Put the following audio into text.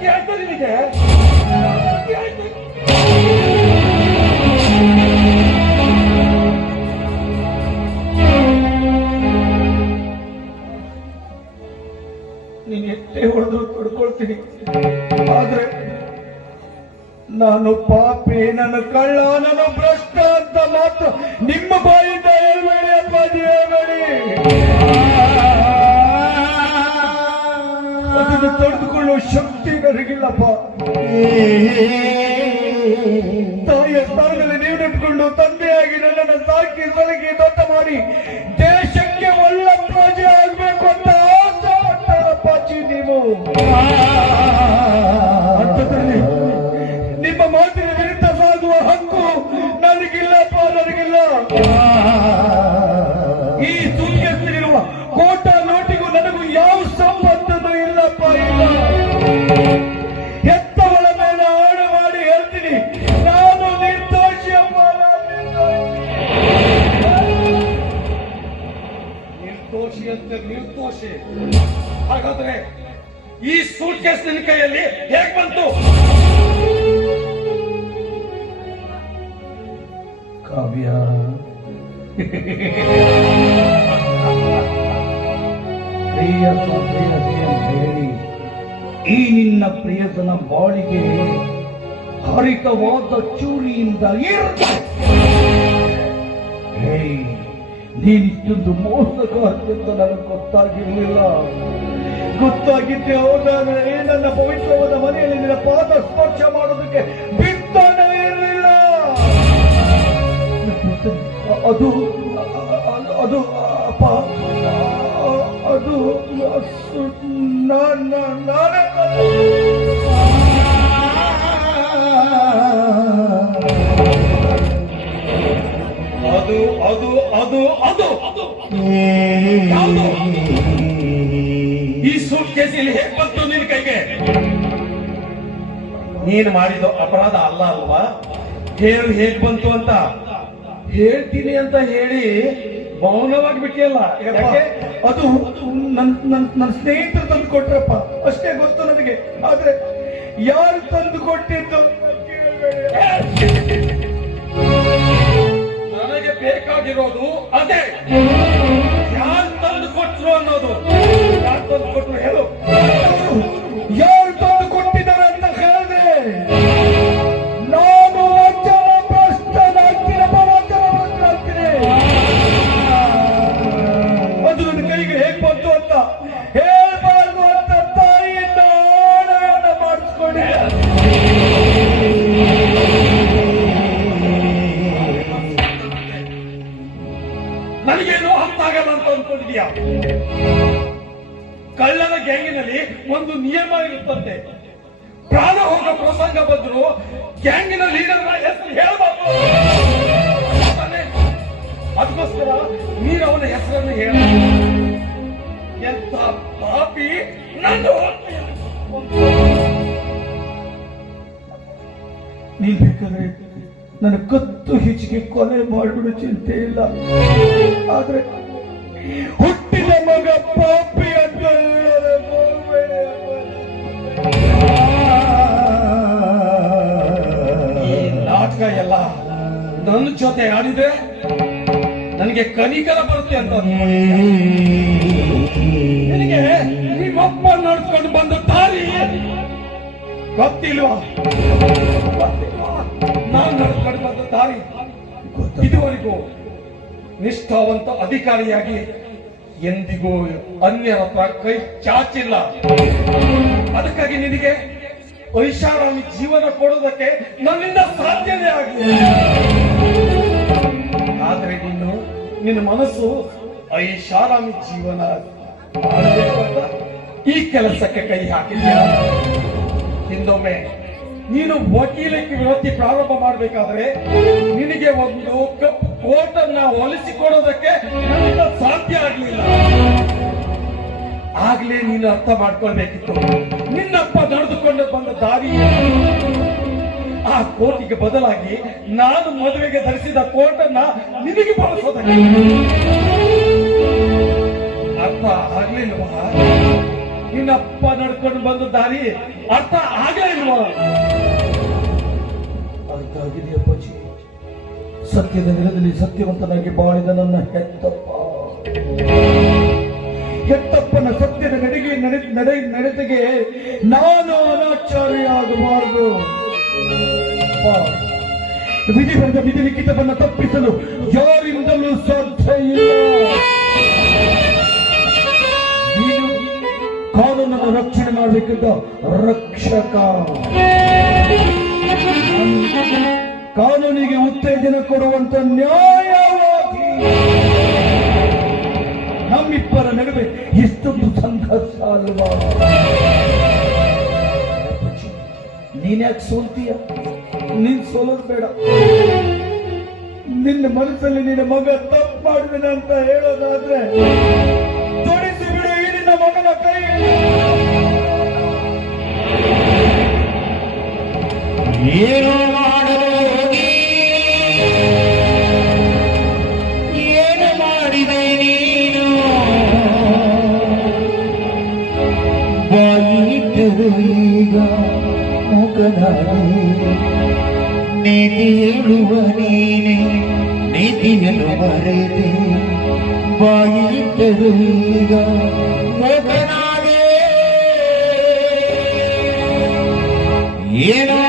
ಕೇಳ್ತಾ ನಿನಗೆ. ನೀನು ಎಷ್ಟೇ ಹೊಡೆದು ತಡ್ಕೊಳ್ತೀನಿ ಆದ್ರೆ ನಾನು ಪಾಪಿ, ನನ್ನ ಕಳ್ಳ ನಾನು ಭ್ರಷ್ಟ ಅಂತ ಮಾತ್ರ ನಿಮ್ಮ ಬಾಯಿಂದ ಶಕ್ತಿ ನನಗಿಲ್ಲಪ್ಪ ತಾಯಿಯ ಸ್ಥಾನದಲ್ಲಿ ನೀವು ನಿಂತ್ಕೊಂಡು ತಂದೆಯಾಗಿ ನನ್ನನ್ನು ಸಾಕಿ ಸಲಗಿ ದೊಡ್ಡ ಮಾಡಿ. ನಿರ್ದೋಷಿ ಹಾಗಾದ್ರೆ ಈ ಸೂಟ್ ಕೇಸ್ ನಿನ್ನ ಕೈಯಲ್ಲಿ ಹೇಗ್ ಬಂತು? ಕಾವ್ಯ. ಪ್ರಿಯಸ ಪ್ರಿಯಸಿ ಅಂತ ಹೇಳಿ ಈ ನಿನ್ನ ಪ್ರಿಯತನ ಬಾಳಿಗೆ ಹರಿತವಾದ ಚೂರಿಯಿಂದ ಹೇ ನೀನಿಷ್ಟೊಂದು ಮೋಸಗಾರ್ತಿ ಅಂತ ನನಗೆ ಗೊತ್ತಾಗಿರಲಿಲ್ಲ. ಗೊತ್ತಾಗಿದ್ದೆ ಹೌದಾದ್ರೆ ನನ್ನ ಪವಿತ್ರವಾದ ಮನೆಯಲ್ಲಿ ನಿನ್ನ ಪಾದ ಸ್ಪರ್ಶ ಮಾಡೋದಕ್ಕೆ ಬಿತ್ತಾನೇ ಇರಲಿಲ್ಲ. ಅದು, ಅದು- ಅಪ್ಪ ಅದು ಅದು ಅದು ಅದು ಯಾವುದು? ಈ ಸೂಟ್ ಕೇಸಲ್ಲಿ ಹೇಗೆ ಬಂತು ನಿನ್ನ ಕೈಗೆ? ನೀನು ಮಾಡಿದ ಅಪರಾಧ ಅಲ್ಲ ಅಲ್ವಾ? ಹೇಳು ಹೇಗ್ ಬಂತು ಅಂತ. ಹೇಳ್ತೀನಿ ಅಂತ ಹೇಳಿ ಮೌನವಾಗಿ ಬಿಟ್ಟಿಯಲ್ಲ? ಅದು ನನ್ ನನ್ ನನ್ನ ಸ್ನೇಹಿತರು ತಂದು ಕೊಟ್ರಪ್ಪ. ಅಷ್ಟೇ ಗೊತ್ತು ನನಗೆ. ಆದ್ರೆ ಯಾರು ತಂದು ಕೊಟ್ಟಿದ್ದು? ಬೇಕಾಗಿರೋದು ಅದೇ. ಯಾರು ತಂದು ಕೊಟ್ರು ಅನ್ನೋದು? ಯಾರು ತಂದು ಕೊಟ್ರು ಹೇಳು. ನನಗೇನು ಅರ್ಥಾಗಲ್ಲ ಅಂತ ಅನ್ಕೊಂಡಿದ್ಯಾ? ಕಳ್ಳನ ಗ್ಯಾಂಗಿನಲ್ಲಿ ಒಂದು ನಿಯಮ ಇರುತ್ತಂತೆ. ಪ್ರಾಣ ಹೋಗ ಪ್ರಸಂಗ ಬಂದ್ರು ಗ್ಯಾಂಗಿನ ಲೀಡರ್ ಹೆಸರು ಹೇಳಬಾರ್ದು? ಅದಕ್ಕೋಸ್ಕರ ನೀನು ಅವನ ಹೆಸರನ್ನು ಹೇಳ. ಎಂತ ಪಾಪಿ ನನ್ನ ನೀನ್ ಬೇಕಾದ್ರೆ ನನ್ನ ಕತ್ತು ಹೆಚ್ಚಿಗೆ ಕೊಲೆ ಮಾಡಿಬಿಡು ಚಿಂತೆ ಇಲ್ಲ. ಆದ್ರೆ ಹುಟ್ಟಿದ ಮಗ ಪಾಪಿ ಅಂತ ನಾಟಕ ಎಲ್ಲ ನನ್ನ ಜೊತೆ ಆಡಿದ್ರೆ ನನಗೆ ಕನಿಕರ ಬರುತ್ತೆ ಅಂತ ನನಗೆ ನಿಮ್ಮಪ್ಪ ನಡ್ಕೊಂಡು ಬಂದ ದಾರಿ ಗೊತ್ತಿಲ್ವಾ? ನಾನು ನಡ್ಕೊಂಡು ಬಂದ ದಾರಿ ಇದುವರೆಗೂ ನಿಷ್ಠಾವಂತ ಅಧಿಕಾರಿಯಾಗಿ ಎಂದಿಗೂ ಅನ್ಯರ ಹತ್ರ ಕೈ ಚಾಚಿಲ್ಲ. ಅದಕ್ಕಾಗಿ ನಿನಗೆ ಐಷಾರಾಮಿ ಜೀವನ ಕೊಡೋದಕ್ಕೆ ನನ್ನಿಂದ ಸಾಧ್ಯನೇ ಆಗಿದೆ ಆದ್ರೆ ನೀನು ನಿನ್ನ ಮನಸ್ಸು ಐಷಾರಾಮಿ ಜೀವನ ಈ ಕೆಲಸಕ್ಕೆ ಕೈ ಹಾಕಿದ್ಯಾ ಹಿಂದೊಮ್ಮೆ. ನೀನು ವಕೀಲಕ್ಕೆ ವಿರೋಧಿ ಪ್ರಾರಂಭ ಮಾಡಬೇಕಾದ್ರೆ ನಿನಗೆ ಒಂದು ಕಪ್ ಅನ್ನ ಹೊಲಿಸಿಕೊಡೋದಕ್ಕೆ ಸಾಧ್ಯ ಆಗಲಿಲ್ಲ. ಆಗ್ಲೇ ನೀನು ಅರ್ಥ ಮಾಡ್ಕೊಳ್ಬೇಕಿತ್ತು. ನಿನ್ನಪ್ಪ ನಡೆದುಕೊಂಡು ಬಂದ ದಾರಿ ಆ ಕೋರ್ಟಿಗೆ ಬದಲಾಗಿ ನಾನು ಮದುವೆಗೆ ಧರಿಸಿದ ಕೋಟನ್ನ ನಿನಗೆ ಬಳಸೋದಕ್ಕೆ. ಅರ್ಥ ಆಗ್ಲಿಲ್ವಾ? ನಿನ್ನಪ್ಪ ನಡ್ಕೊಂಡು ಬಂದ ದಾರಿ ಅರ್ಥ ಆಗೇ ಇಲ್ವಾ? ಅರ್ಥ ಆಗಿದೆ ಸತ್ಯದ ನೆಲದಲ್ಲಿ ಸತ್ಯವಂತನಾಗಿ ಬಾಳಿದ ನನ್ನ ಹೆತ್ತಪ್ಪ. ಹೆತ್ತಪ್ಪನ ಸತ್ಯದ ನಡೆಗೆ ನಡೆ ನಡೆ, ನಡತೆಗೆ ನಾನು ಅನಾಚಾರಿಯಾಗಬಾರದು. ವಿಧಿ ಬಂದ ವಿಧಿ ಲಿಖಿತವನ್ನ ತಪ್ಪಿಸಲು ಯಾರಿಂದಲೂ ಮಾಡಬೇಕಿದ್ದ ರಕ್ಷಕ. ಕಾನೂನಿಗೆ ಉತ್ತೇಜನ ಕೊಡುವಂತ ನ್ಯಾಯವಾದಿ. ನಮ್ಮಿಬ್ಬರ ನಡುವೆ ಇಷ್ಟು ಸಂಘರ್ಷ ಅಲ್ವಾ? ನೀನ್ಯಾಕೆ ಸೋಲ್ತೀಯ? ನೀನ್ ಸೋಲೋದು ಬೇಡ. ನಿನ್ನ ಮನಸ್ಸಲ್ಲಿ ನಿನ್ನ ಮಗ ತಪ್ಪು ಮಾಡಿದನ ಅಂತ ಹೇಳೋದಾದ್ರೆ, ತೊಡಿಸಿ ಬಿಡು ಈ ನಿನ್ನ ಮಗನ ಕೈ ನೀನು ಬಾಯಿಟ್ಟರು ಈಗ ಮುಖನಾಡಿ ನೀತಿ ಹೇಳುವ ನೀನೆ ನೀತಿಯನ್ನು ಮರೆತೆ ಬಾಯಿಟ್ಟರು ಈಗ ಮುಖನಾಡಿ ಏನೋ